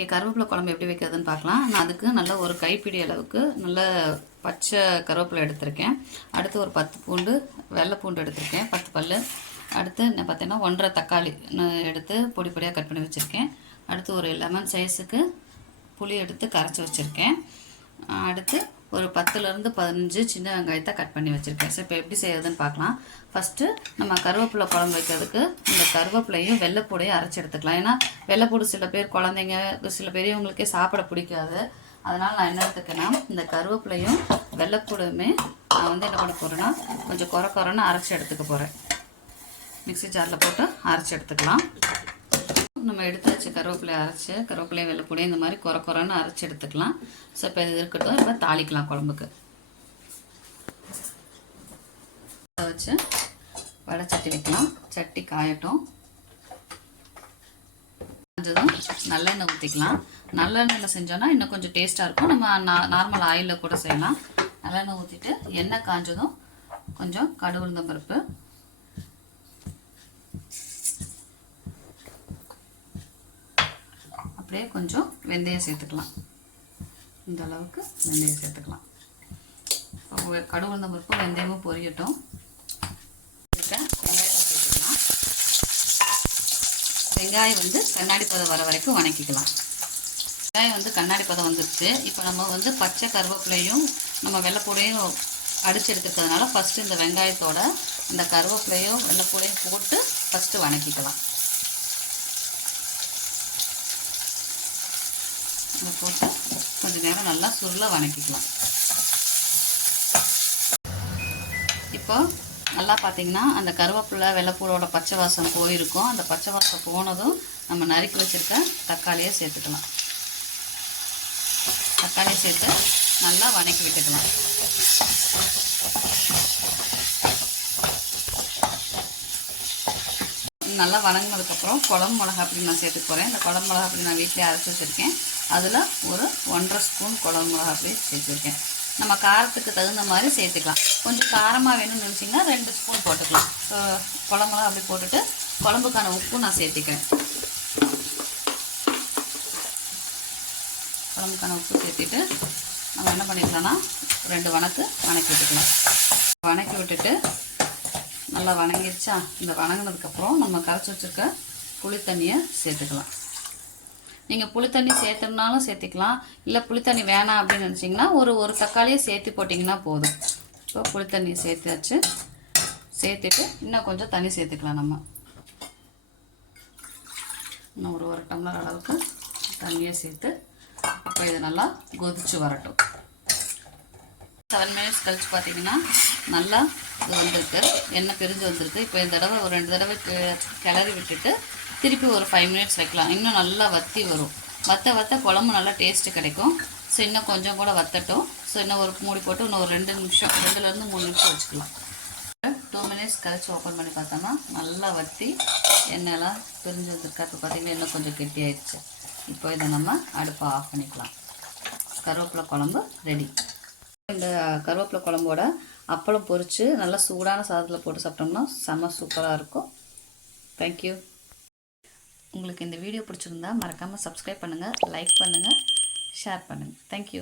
இன்றைக்கி கருவேப்பிலை குழம்பு எப்படி வைக்கிறதுன்னு பார்க்கலாம். நான் அதுக்கு நல்ல ஒரு கைப்பிடி அளவுக்கு நல்ல பச்சை கருவேப்பிலை எடுத்திருக்கேன். அடுத்து ஒரு பத்து பூண்டு வெள்ளை பூண்டு எடுத்திருக்கேன். பத்து பல் அடுத்து நான் பார்த்தீங்கன்னா ஒன்றரை தக்காளி எடுத்து பொடி பொடியாக கட் பண்ணி வச்சுருக்கேன். அடுத்து ஒரு லெமன் சைஸுக்கு புளி எடுத்து கரைச்சி வச்சுருக்கேன். அடுத்து ஒரு பத்துலேருந்து பதினஞ்சு சின்ன வெங்காயத்தை கட் பண்ணி வச்சுருக்கேன். ஸோ இப்போ எப்படி செய்யறதுன்னு பார்க்கலாம். ஃபஸ்ட்டு நம்ம கருவேப்பிலை குழம்பு வைக்கிறதுக்கு இந்த கருவேப்பிலையும் வெள்ளைப்பூடையும் அரைச்சி எடுத்துக்கலாம். ஏன்னா வெள்ளைப்பூடு சில பேர் குழந்தைங்க சில பெரியவங்களுக்கே சாப்பிட பிடிக்காது. அதனால் நான் என்ன எடுத்துக்கேன்னா இந்த கருவேப்பிலையும் வெள்ளைப்பூடுமே நான் வந்து என்ன பண்ண போகிறேன்னா கொஞ்சம் குறை குறைன்னு அரைச்சி எடுத்துக்க போகிறேன் மிக்ஸி ஜாரில் போட்டு அரைச்சி எடுத்துக்கலாம். நம்ம எடுத்து வச்சு கருவேப்பிலையை அரைச்சி கருவேப்பிலையும் வெள்ளைப்பூடையும் இந்த மாதிரி குறை குறைன்னு அரைச்சி எடுத்துக்கலாம். ஸோ இப்போ இது இருக்கட்டும் இப்போ தாளிக்கலாம் குழம்புக்கு. வச்சு வடை சட்டி வைக்கலாம். சட்டி காயட்டும். காஞ்சதும் நல்லெண்ணெய் ஊற்றிக்கலாம் நல்லெண்ணெயில் செஞ்சோன்னா இன்னும் கொஞ்சம் டேஸ்ட்டாக இருக்கும். நம்ம நார்மல் ஆயிலில் கூட செய்யலாம். நல்லெண்ணெய் ஊற்றிட்டு எண்ணெய் காஞ்சதும் கொஞ்சம் கடுகு உளுந்தம் அப்படியே கொஞ்சம் வெந்தயம் சேர்த்துக்கலாம். இந்த அளவுக்கு வெந்தயம் சேர்த்துக்கலாம். அப்போ கடுகு உளுந்த பருப்பு வெந்தயமும் பொரியட்டும். வெங்காயத்தை சேர்த்துக்கலாம். வெங்காயம் வந்து கண்ணாடி பதம் வர வரைக்கும் வணக்கிக்கலாம். வெங்காயம் வந்து கண்ணாடி பதம் வந்துருச்சு. இப்போ நம்ம வந்து பச்சை கருவேப்பிலையும் நம்ம வெள்ளைப்பூடையும் அடிச்சு எடுத்துக்கிறதுனால ஃபஸ்ட்டு இந்த வெங்காயத்தோட இந்த கருவேப்பிலையும் வெள்ளைப்பூடையும் போட்டு ஃபஸ்ட்டு வணக்கிக்கலாம். இதை போட்டு கொஞ்சம் நேரம் நல்லா சுருளாக வணக்கிக்கலாம். இப்போ நல்லா பார்த்தீங்கன்னா அந்த கருவேப்பிலை வெள்ளைப்பூரோட பச்சை வாசம் போயிருக்கும். அந்த பச்சை வாசம் போனதும் நம்ம நறுக்கி வச்சுருக்க தக்காளியை சேர்த்துக்கலாம். தக்காளியை சேர்த்து நல்லா வணக்கி விட்டுக்கலாம். நல்லா வணங்கினதுக்கப்புறம் குழம்பு மிளகா அப்படி நான் சேர்த்துக்க போகிறேன் இந்த குழம்பு மிளகா அப்படி நான் வீட்டிலே அரைச்சி வச்சுருக்கேன். அதில் ஒரு ஒன்றரை ஸ்பூன் குழம்பு மிளகா அப்படி சேர்த்துருக்கேன். நம்ம காரத்துக்கு தகுந்த மாதிரி சேர்த்துக்கலாம். கொஞ்சம் காரமாக வேணும்னு நினச்சிங்கன்னா ரெண்டு ஸ்பூன் போட்டுக்கலாம். குழம்புலாம் அப்படி போட்டுட்டு குழம்புக்கான உப்பு நான் சேர்த்துக்கிறேன். குழம்புக்கான உப்பு சேர்த்துட்டு நம்ம என்ன பண்ணிக்கலாம்னா ரெண்டு வணக்கு வணக்கி விட்டுக்கலாம். வணக்கி விட்டுட்டு நல்லா வணங்கிடுச்சா இந்த வணங்கினதுக்கப்புறம் நம்ம கரைச்சி வச்சுருக்க புளி தண்ணியை சேர்த்துக்கலாம். நீங்கள் புளி தண்ணி சேர்த்துனாலும் சேர்த்துக்கலாம். இல்லை புளி தண்ணி வேணாம் அப்படின்னு நினச்சிங்கன்னா ஒரு ஒரு தக்காளியை சேர்த்து போட்டிங்கன்னா போதும். இப்போ புளி தண்ணியை சேர்த்து வச்சு சேர்த்துட்டு இன்னும் கொஞ்சம் தண்ணி சேர்த்துக்கலாம் நம்ம. இன்னும் ஒரு ஒரு டம்ளர் அளவுக்கு தண்ணியை சேர்த்து இப்போ இது நல்லா கொதிச்சு வரட்டும். செவன் மினிட்ஸ் கழிச்சு பார்த்தீங்கன்னா நல்லா இது வந்திருக்கு. எண்ணெய் பிரிஞ்சு வந்திருக்கு. இப்போ இந்த தடவை ஒரு ரெண்டு தடவை கிளறி விட்டுட்டு திருப்பி ஒரு ஃபைவ் மினிட்ஸ் வைக்கலாம். இன்னும் நல்லா வத்தி வரும். வத்த வத்த குழம்பு நல்லா டேஸ்ட்டு கிடைக்கும். ஸோ இன்னும் கொஞ்சம் கூட வத்தட்டும். ஸோ இன்னும் ஒரு மூடி போட்டு இன்னும் ஒரு ரெண்டு நிமிஷம் ரெண்டுலேருந்து மூணு நிமிஷம் வச்சுக்கலாம். டூ மினிட்ஸ் கழிச்சு ஓப்பன் பண்ணி பார்த்தோம்னா நல்லா வத்தி எண்ணெயெல்லாம் பிரிஞ்சு வந்திருக்கா. இப்போ பார்த்தீங்கன்னா இன்னும் கொஞ்சம் கெட்டியாயிடுச்சு. இப்போ இதை நம்ம அடுப்பை ஆஃப் பண்ணிக்கலாம். கருவேப்பிலை குழம்பு ரெடி இந்த கருவேப்பிலை குழம்போட அப்பளம் பொரித்து நல்லா சூடான சாதத்தில் போட்டு சாப்பிட்டோம்னா செம்ம சூப்பராக இருக்கும். தேங்க்யூ உங்களுக்கு இந்த வீடியோ பிடிச்சிருந்தா மறக்காமல் சப்ஸ்கிரைப் பண்ணுங்கள் லைக் பண்ணுங்கள் ஷேர் பண்ணுங்கள் தேங்க்யூ